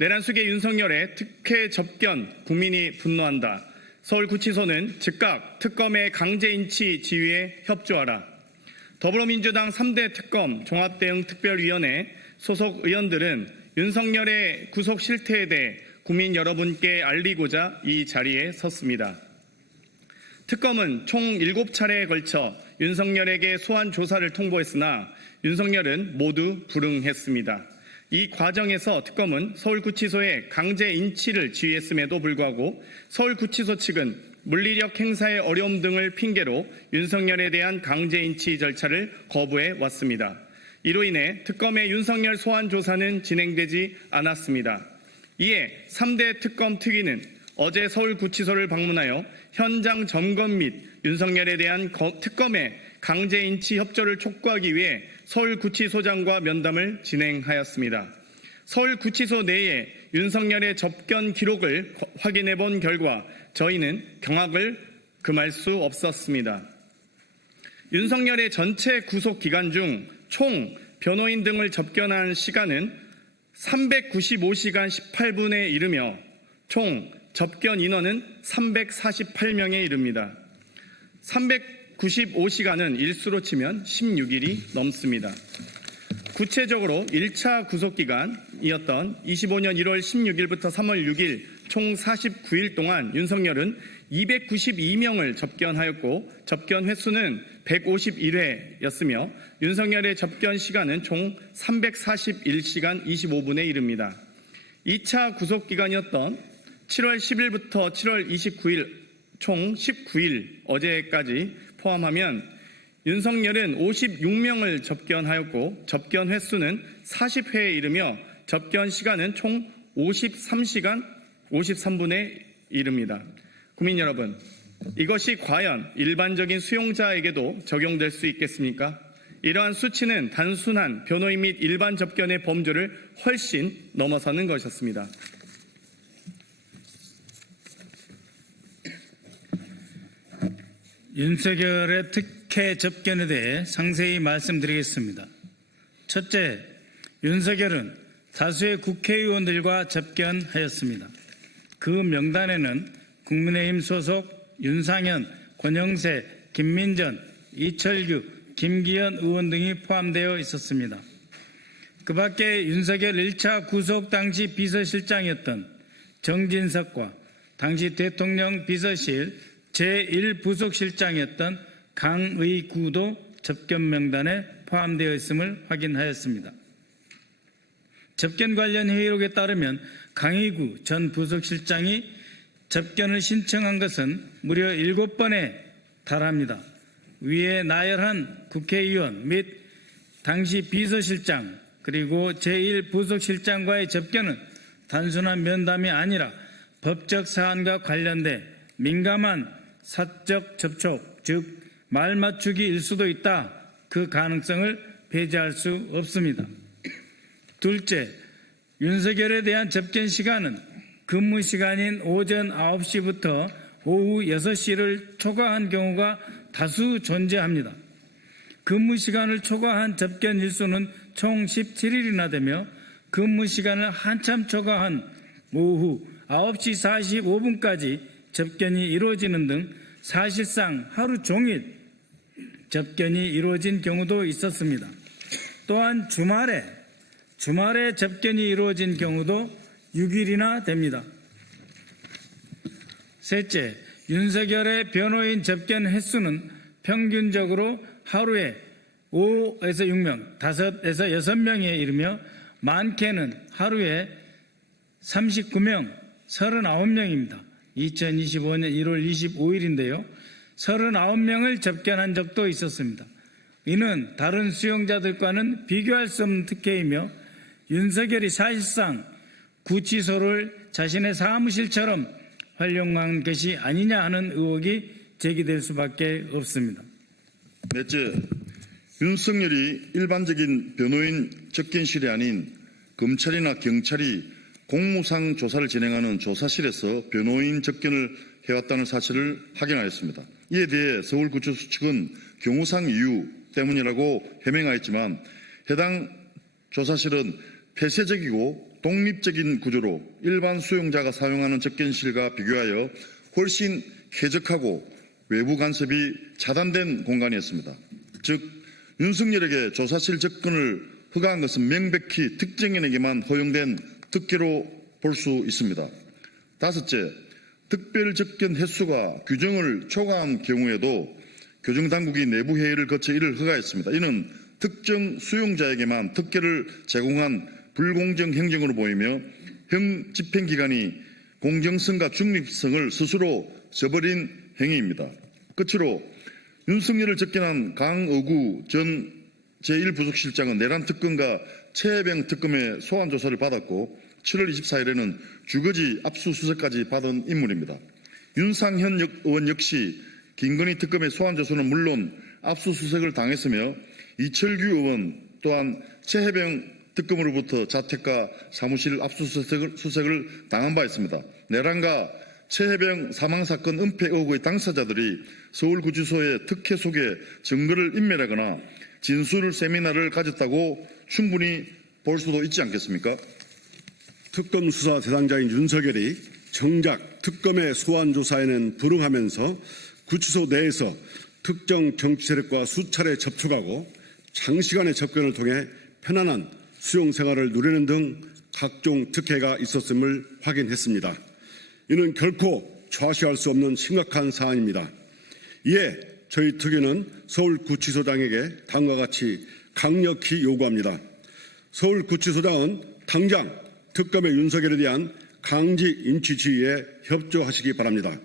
내란숙의 윤석열의 특혜 접견 국민이 분노한다. 서울구치소는 즉각 특검의 강제인치 지휘에 협조하라. 더불어민주당 3대 특검 종합대응특별위원회 소속 의원들은 윤석열의 구속 실태에 대해 국민 여러분께 알리고자 이 자리에 섰습니다. 특검은 총 7차례에 걸쳐 윤석열에게 소환 조사를 통보했으나 윤석열은 모두 불응했습니다. 이 과정에서 특검은 서울구치소에 강제 인치를 지휘했음에도 불구하고 서울구치소 측은 물리력 행사의 어려움 등을 핑계로 윤석열에 대한 강제 인치 절차를 거부해 왔습니다. 이로 인해 특검의 윤석열 소환 조사는 진행되지 않았습니다. 이에 3대 특검 특위는 어제 서울구치소를 방문하여 현장 점검 및 윤석열에 대한 특검의 강제 인치 협조를 촉구하기 위해 서울구치소장과 면담을 진행하였습니다. 서울구치소 내에 윤석열의 접견 기록을 확인해 본 결과 저희는 경악을 금할 수 없었습니다. 윤석열의 전체 구속 기간 중 총 변호인 등을 접견한 시간은 395시간 18분에 이르며 총 접견 인원은 348명에 이릅니다. 395시간은 일수로 치면 16일이 넘습니다. 구체적으로 1차 구속기간이었던 25년 1월 16일부터 3월 6일 총 49일 동안 윤석열은 292명을 접견하였고 접견 횟수는 151회였으며 윤석열의 접견 시간은 총 341시간 25분에 이릅니다. 2차 구속기간이었던 7월 10일부터 7월 29일 총 19일 어제까지 포함하면 윤석열은 56명을 접견하였고 접견 횟수는 40회에 이르며 접견 시간은 총 53시간 53분에 이릅니다. 국민 여러분, 이것이 과연 일반적인 수용자에게도 적용될 수 있겠습니까? 이러한 수치는 단순한 변호인 및 일반 접견의 범주를 훨씬 넘어서는 것이었습니다. 윤석열의 특혜 접견에 대해 상세히 말씀드리겠습니다. 첫째, 윤석열은 다수의 국회의원들과 접견하였습니다. 그 명단에는 국민의힘 소속 윤상현, 권영세, 김민전, 이철규, 김기현 의원 등이 포함되어 있었습니다. 그 밖에 윤석열 1차 구속 당시 비서실장이었던 정진석과 당시 대통령 비서실 제1부속실장이었던 강의구도 접견 명단에 포함되어 있음을 확인하였습니다. 접견 관련 회의록에 따르면 강의구 전 부속실장이 접견을 신청한 것은 무려 7번에 달합니다. 위에 나열한 국회의원 및 당시 비서실장 그리고 제1부속실장과의 접견은 단순한 면담이 아니라 법적 사안과 관련돼 민감한 사적 접촉, 즉 말 맞추기일 수도 있다. 그 가능성을 배제할 수 없습니다. 둘째, 윤석열에 대한 접견 시간은 근무 시간인 오전 9시부터 오후 6시를 초과한 경우가 다수 존재합니다. 근무 시간을 초과한 접견 일수는 총 17일이나 되며 근무 시간을 한참 초과한 오후 9시 45분까지 접견이 이루어지는 등 사실상 하루 종일 접견이 이루어진 경우도 있었습니다. 또한 주말에 접견이 이루어진 경우도 6일이나 됩니다. 셋째, 윤석열의 변호인 접견 횟수는 평균적으로 하루에 5에서 6명, 5에서 6명에 이르며 많게는 하루에 39명, 39명입니다. 2025년 1월 25일인데요. 39명을 접견한 적도 있었습니다. 이는 다른 수용자들과는 비교할 수 없는 특혜이며 윤석열이 사실상 구치소를 자신의 사무실처럼 활용한 것이 아니냐 하는 의혹이 제기될 수밖에 없습니다. 넷째, 윤석열이 일반적인 변호인 접견실이 아닌 검찰이나 경찰이 공무상 조사를 진행하는 조사실에서 변호인 접견을 해왔다는 사실을 확인하였습니다. 이에 대해 서울구치소 측은 경호상 이유 때문이라고 해명하였지만 해당 조사실은 폐쇄적이고 독립적인 구조로 일반 수용자가 사용하는 접견실과 비교하여 훨씬 쾌적하고 외부 간섭이 차단된 공간이었습니다. 즉 윤석열에게 조사실 접근을 허가한 것은 명백히 특정인에게만 허용된 특혜로 볼 수 있습니다. 다섯째, 특별 접견 횟수가 규정을 초과한 경우에도 교정당국이 내부 회의를 거쳐 이를 허가했습니다. 이는 특정 수용자에게만 특혜를 제공한 불공정 행정으로 보이며 형 집행기관이 공정성과 중립성을 스스로 저버린 행위입니다. 끝으로 윤석열을 접견한 강어구 전 제1부속실장은 내란 특검과 최혜병 특검의 소환 조사를 받았고 7월 24일에는 주거지 압수수색까지 받은 인물입니다. 윤상현 의원 역시 김건희 특검의 소환 조사는 물론 압수수색을 당했으며 이철규 의원 또한 최혜병 특검으로부터 자택과 사무실 압수수색을 당한 바 있습니다. 내란과 최혜병 사망사건 은폐 의혹의 당사자들이 서울구치소의 특혜 속에 증거를 인멸하거나 진술 세미나를 가졌다고 충분히 볼 수도 있지 않겠습니까? 특검 수사 대상자인 윤석열이 정작 특검의 소환 조사에는 불응하면서 구치소 내에서 특정 정치 세력과 수차례 접촉하고 장시간의 접견을 통해 편안한 수용 생활을 누리는 등 각종 특혜가 있었음을 확인했습니다. 이는 결코 좌시할 수 없는 심각한 사안입니다. 이에 저희 특위는 서울구치소장에게 다음과 같이 강력히 요구합니다. 서울구치소장은 당장 특검의 윤석열에 대한 강제 인치 지휘에 협조하시기 바랍니다.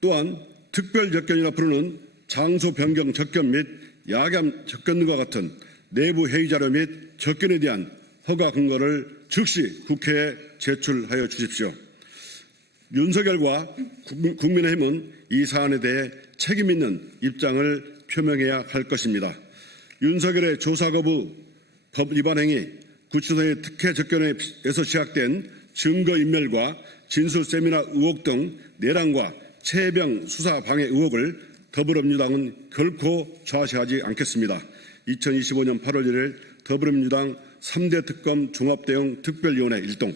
또한 특별 접견이라 부르는 장소 변경 접견 및 야간 접견 등과 같은 내부 회의 자료 및 접견에 대한 허가 근거를 즉시 국회에 제출하여 주십시오. 윤석열과 국민의힘은 이 사안에 대해 책임 있는 입장을 표명해야 할 것입니다. 윤석열의 조사 거부, 법 위반 행위, 구치소의 특혜 접견에서 시작된 증거인멸과 진술 세미나 의혹 등 내란과 최혜병 수사 방해 의혹을 더불어민주당은 결코 좌시하지 않겠습니다. 2025년 8월 1일 더불어민주당 3대 특검 종합대응 특별위원회 일동